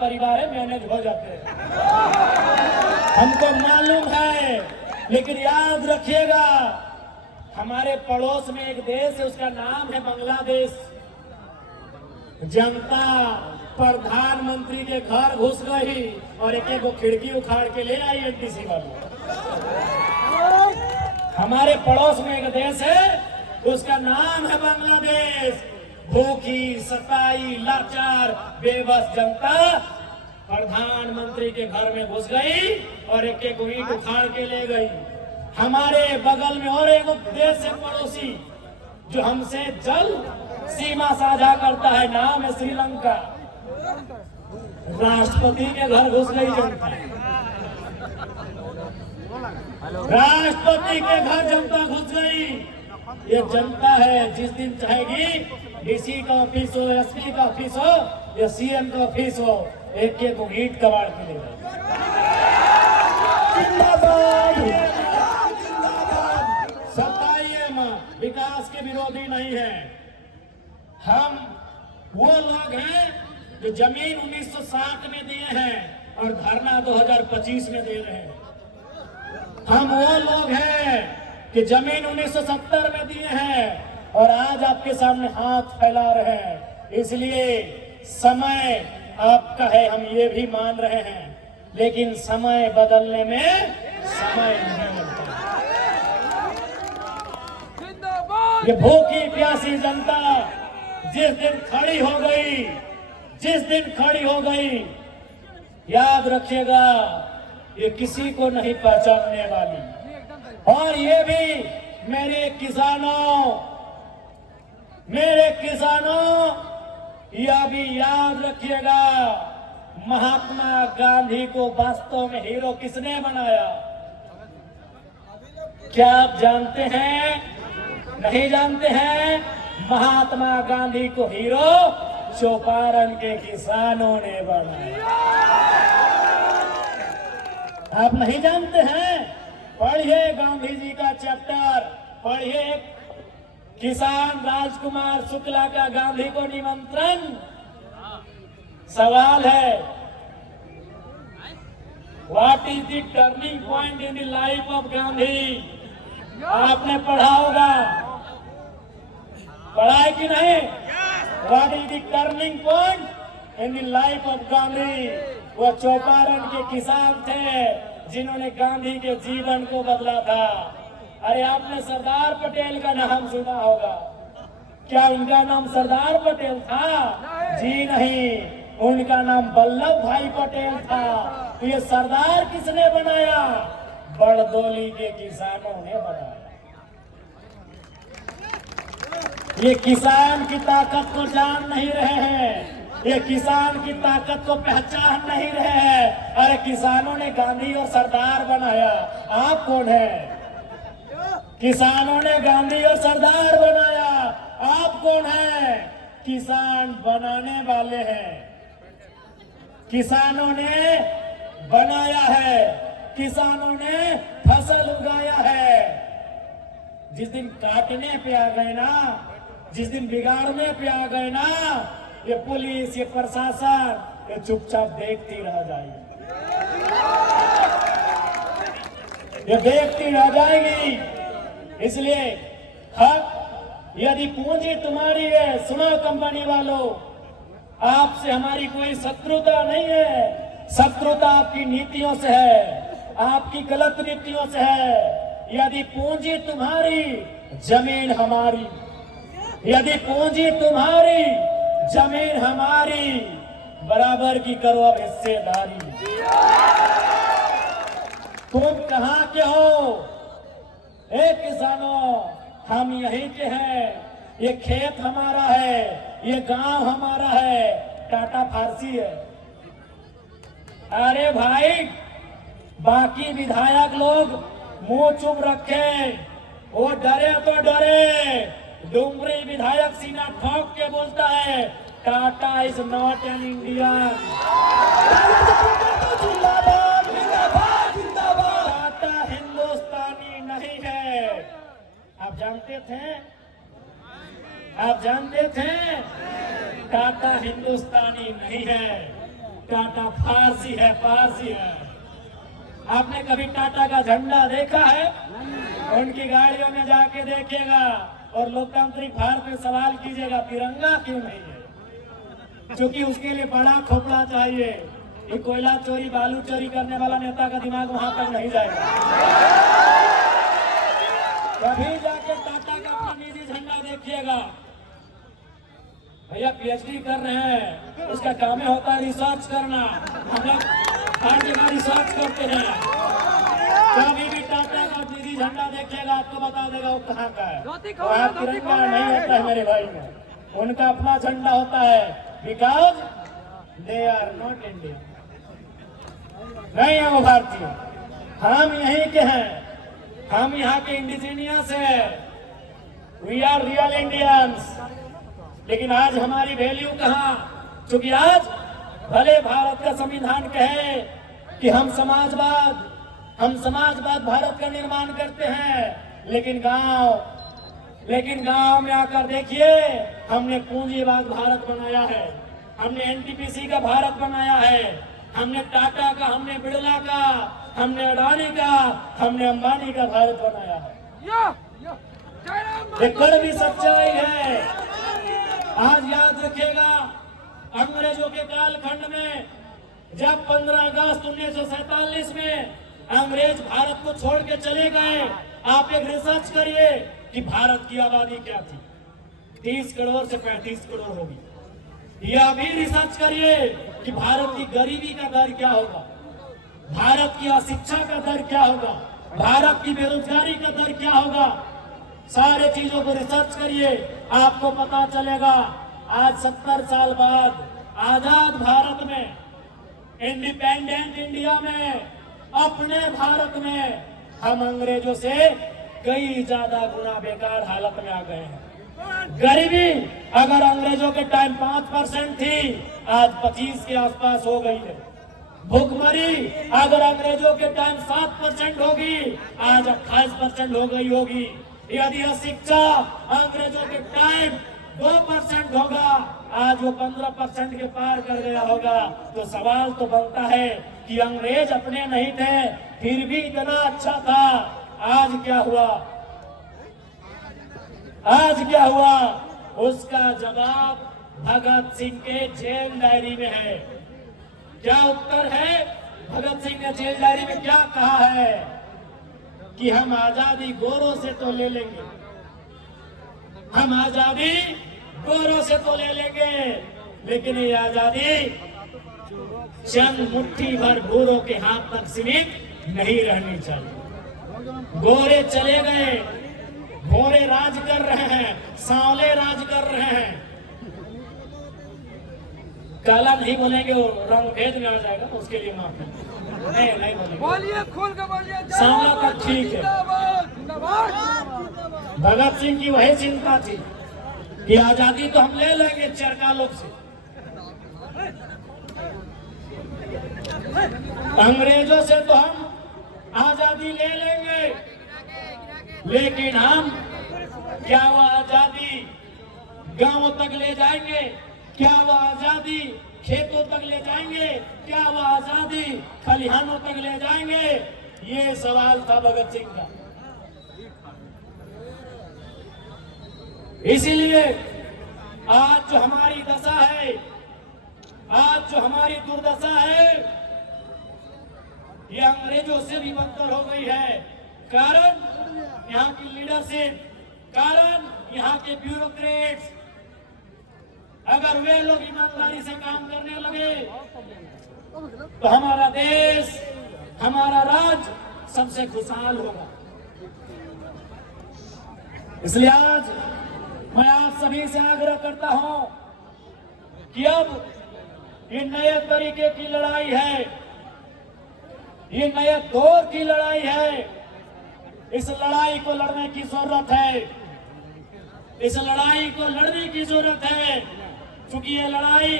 परिवार है, मैनेज हो जाते हैं, हमको मालूम है। लेकिन याद रखिएगा, हमारे पड़ोस में एक देश है, उसका नाम है बांग्लादेश। जनता प्रधानमंत्री के घर घुस गई और एक वो खिड़की उखाड़ के ले आई एनटीसी वाले। हमारे पड़ोस में एक देश है, उसका नाम है बांग्लादेश। भूखी, सताई, लाचार, बेबस जनता प्रधानमंत्री के घर में घुस गई और एक ईंट उखाड़ के ले गई। हमारे बगल में और एक देश है पड़ोसी जो हमसे जल सीमा साझा करता है, नाम है श्रीलंका। राष्ट्रपति के घर घुस गई जनता, राष्ट्रपति के घर जनता घुस गई। ये जनता है, जिस दिन चाहेगी डीसी का ऑफिस हो, एसपी का ऑफिस हो या सीएम का ऑफिस हो, एक एक ईंट कबाड़ के लेगा। सताइए मत, विकास के विरोधी नहीं है हम। वो लोग हैं जो जमीन 1960 में दिए हैं और धरना 2025 में दे रहे हैं। हम वो लोग हैं कि जमीन 1970 में दिए हैं और आज आपके सामने हाथ फैला रहे हैं। इसलिए समय आपका है, हम ये भी मान रहे हैं, लेकिन समय बदलने में समय नहीं लगता। ये भूखी प्यासी जनता जिस दिन खड़ी हो गई, जिस दिन खड़ी हो गई, याद रखिएगा, ये किसी को नहीं पहचानने वाली। और ये भी मेरे किसानों, यह भी याद रखिएगा, महात्मा गांधी को वास्तव में हीरो किसने बनाया? क्या आप जानते हैं? नहीं जानते हैं? महात्मा गांधी को हीरो चौपारण के किसानों ने बनाया। आप नहीं जानते हैं? पढ़िए गांधी जी का चैप्टर, पढ़िए किसान राजकुमार शुक्ला का गांधी को निमंत्रण। सवाल है, what is the turning point in the life of Gandhi? आपने पढ़ा होगा, पढ़ा है कि नहीं? What is the turning point in the life of Gandhi? वो चौपारण के किसान थे जिन्होंने गांधी के जीवन को बदला था। अरे आपने सरदार पटेल का नाम सुना होगा, क्या उनका नाम सरदार पटेल था? जी नहीं, उनका नाम वल्लभ भाई पटेल था। तो ये सरदार किसने बनाया? बड़दोली के किसानों ने बनाया। ये किसान की ताकत को जान नहीं रहे हैं, ये किसान की ताकत को पहचान नहीं रहे हैं। अरे किसानों ने गांधी और सरदार बनाया, आप कौन है? किसानों ने गांधी और सरदार बनाया, आप कौन है? किसान बनाने वाले हैं। किसानों ने बनाया है, किसानों ने फसल उगाया है। जिस दिन काटने पे आ गए ना, जिस दिन बिगाड़ने पे आ गए ना, ये पुलिस, ये प्रशासन, ये चुपचाप देखती रह जाएगी, ये देखती रह जाएगी। इसलिए हक, यदि पूंजी तुम्हारी है, सुनो कंपनी वालों, आपसे हमारी कोई शत्रुता नहीं है। शत्रुता आपकी नीतियों से है, आपकी गलत नीतियों से है। यदि पूंजी तुम्हारी, जमीन हमारी। यदि पूंजी तुम्हारी, जमीन हमारी, बराबर की करो अब हिस्सेदारी। तुम कहां के हो? किसानों, हम यहीं के हैं। ये खेत हमारा है, ये गांव हमारा है। टाटा फारसी है। अरे भाई, बाकी विधायक लोग मुंह चुप रखे, वो डरे तो डरे। डुमरी विधायक सीना ठोक के बोलता है, Tata is not an Indian. Tata हिंदुस्तानी नहीं है। आप जानते थे? आप जानते थे? टाटा हिंदुस्तानी नहीं है। टाटा फारसी है, फारसी है। आपने कभी टाटा का झंडा देखा है? उनकी गाड़ियों में जाके देखेगा और लोकतांत्रिक भारत में सवाल कीजिएगा तिरंगा क्यों नहीं है? क्योंकि उसके लिए बड़ा खोपड़ा चाहिए। ये कोयला चोरी, बालू चोरी करने वाला नेता का दिमाग वहां तक नहीं जाएगा। कभी जाके टाटा का अपना निजी झंडा देखिएगा। भैया पीएचडी कर रहे हैं, उसका काम होता है रिसर्च करना। हम लोग हर जगह रिसर्च करते हैं। कभी भी टाटा का निजी झंडा देखिएगा आपको बता देगा वो कहाँ का है। वहाँ तिरंगा नहीं होता है मेरे भाई में, उनका अपना झंडा होता है। Because they are not Indian, नहीं है वो भारतीय। हम यहीं के हैं, हम यहाँ के इंडिजीनियस है। We are real Indians. लेकिन आज हमारी वैल्यू कहाँ? क्योंकि आज भले भारत का संविधान कहे कि हम समाजवाद भारत का निर्माण करते हैं, लेकिन गांव में आकर देखिए हमने पूंजीवाद भारत बनाया है, हमने एनटीपीसी का भारत बनाया है, हमने टाटा का, हमने बिड़ला का, हमने अडानी का, हमने अंबानी का भारत बनाया है। ये कड़वी सच्चाई है। आज याद रखिएगा, अंग्रेजों के कालखंड में जब 15 अगस्त 1947 में अंग्रेज भारत को छोड़ के चले गए, आप एक रिसर्च करिए कि भारत की आबादी क्या थी। 30 करोड़ से 35 करोड़ होगी। यह भी रिसर्च करिए कि भारत की गरीबी का दर क्या होगा, भारत की अशिक्षा का दर क्या होगा, भारत की बेरोजगारी का दर क्या होगा। सारे चीजों को रिसर्च करिए, आपको पता चलेगा। आज 70 साल बाद आजाद भारत में, इंडिपेंडेंट इंडिया में, अपने भारत में हम अंग्रेजों से कई ज्यादा गुना बेकार हालत में आ गए हैं। गरीबी अगर अंग्रेजों के टाइम 5% थी, आज 25 के आसपास हो गई है। भुखमरी अगर अंग्रेजों के टाइम 7% होगी, आज 28% हो गई होगी। यदि शिक्षा अंग्रेजों के टाइम 2% होगा, आज वो 15% के पार कर गया होगा। तो सवाल तो बनता है कि अंग्रेज अपने नहीं थे, फिर भी इतना अच्छा था। आज क्या हुआ? आज क्या हुआ? उसका जवाब भगत सिंह के जेल डायरी में है। क्या उत्तर है? भगत सिंह ने जेल डायरी में क्या कहा है कि हम आजादी गोरों से तो ले लेंगे, हम आजादी गोरों से तो ले लेंगे, लेकिन ये आजादी चंद मुट्ठी भर गोरों के हाथ तक सीमित नहीं रहनी चाहिए। गोरे चले गए, गोरे राज कर रहे हैं, सांवले राज कर रहे हैं। काला नहीं बोलेंगे, वो रंग भेद में आ जाएगा, उसके लिए माफी नहीं बोलिए, खोल के बोलिए। सांवला तक ठीक है। भगत सिंह की वही चिंता थी कि आजादी तो हम ले लेंगे चरका लोग से, अंग्रेजों से तो हम आजादी ले लेंगे, लेकिन हम क्या वो आजादी गांवों तक ले जाएंगे? क्या वो आजादी खेतों तक ले जाएंगे? क्या वो आजादी खलिहानों तक ले जाएंगे? ये सवाल था भगत सिंह का। इसीलिए आज जो हमारी दशा है, आज जो हमारी दुर्दशा है, ये अंग्रेजों से भी बदतर हो गई है। कारण यहाँ की लीडरशिप, कारण यहाँ के ब्यूरोक्रेट्स। अगर वे लोग ईमानदारी से काम करने लगे तो हमारा देश, हमारा राज्य सबसे खुशहाल होगा। इसलिए आज मैं आप सभी से आग्रह करता हूं कि अब ये नए तरीके की लड़ाई है, ये नए दौर की लड़ाई है। इस लड़ाई को लड़ने की जरूरत है, इस लड़ाई को लड़ने की जरूरत है, क्योंकि ये लड़ाई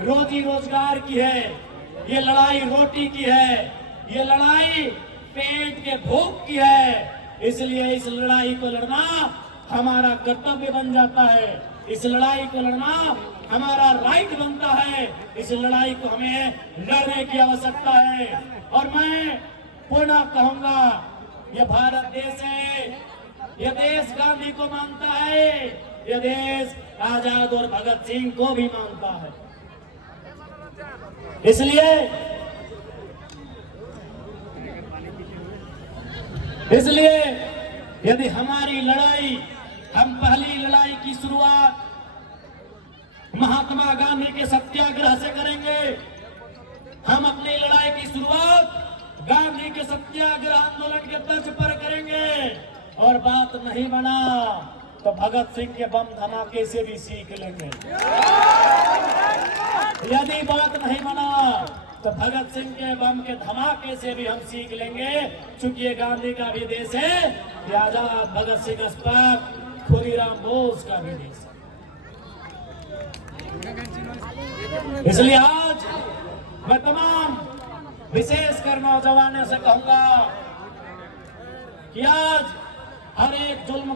रोजी रोजगार की है, ये लड़ाई रोटी की है, ये लड़ाई पेट के भूख की है। इसलिए इस लड़ाई को लड़ना हमारा कर्तव्य बन जाता है, इस लड़ाई को लड़ना हमारा राइट बनता है। इस लड़ाई को हमें लड़ने की आवश्यकता है। और मैं पुनः कहूंगा, यह भारत देश है, यह देश गांधी को मानता है, यह देश आजाद और भगत सिंह को भी मानता है। इसलिए यदि हमारी लड़ाई, हम पहली लड़ाई की शुरुआत महात्मा गांधी के सत्याग्रह से करेंगे, हम अपनी लड़ाई की शुरुआत गांधी के सत्याग्रह आंदोलन के तर्ज पर करेंगे। और बात नहीं बना तो भगत सिंह के बम धमाके से भी सीख लेंगे। यदि बात नहीं बना तो भगत सिंह के बम के धमाके से भी हम सीख लेंगे। चूंकि ये गांधी का भी देश है, ये आजाद भगत सिंह अस्पताल खुदीराम बोस का भी देश है। इसलिए आज मैं तमाम विशेषकर नौजवानों से कहूंगा कि आज हर एक जुल्म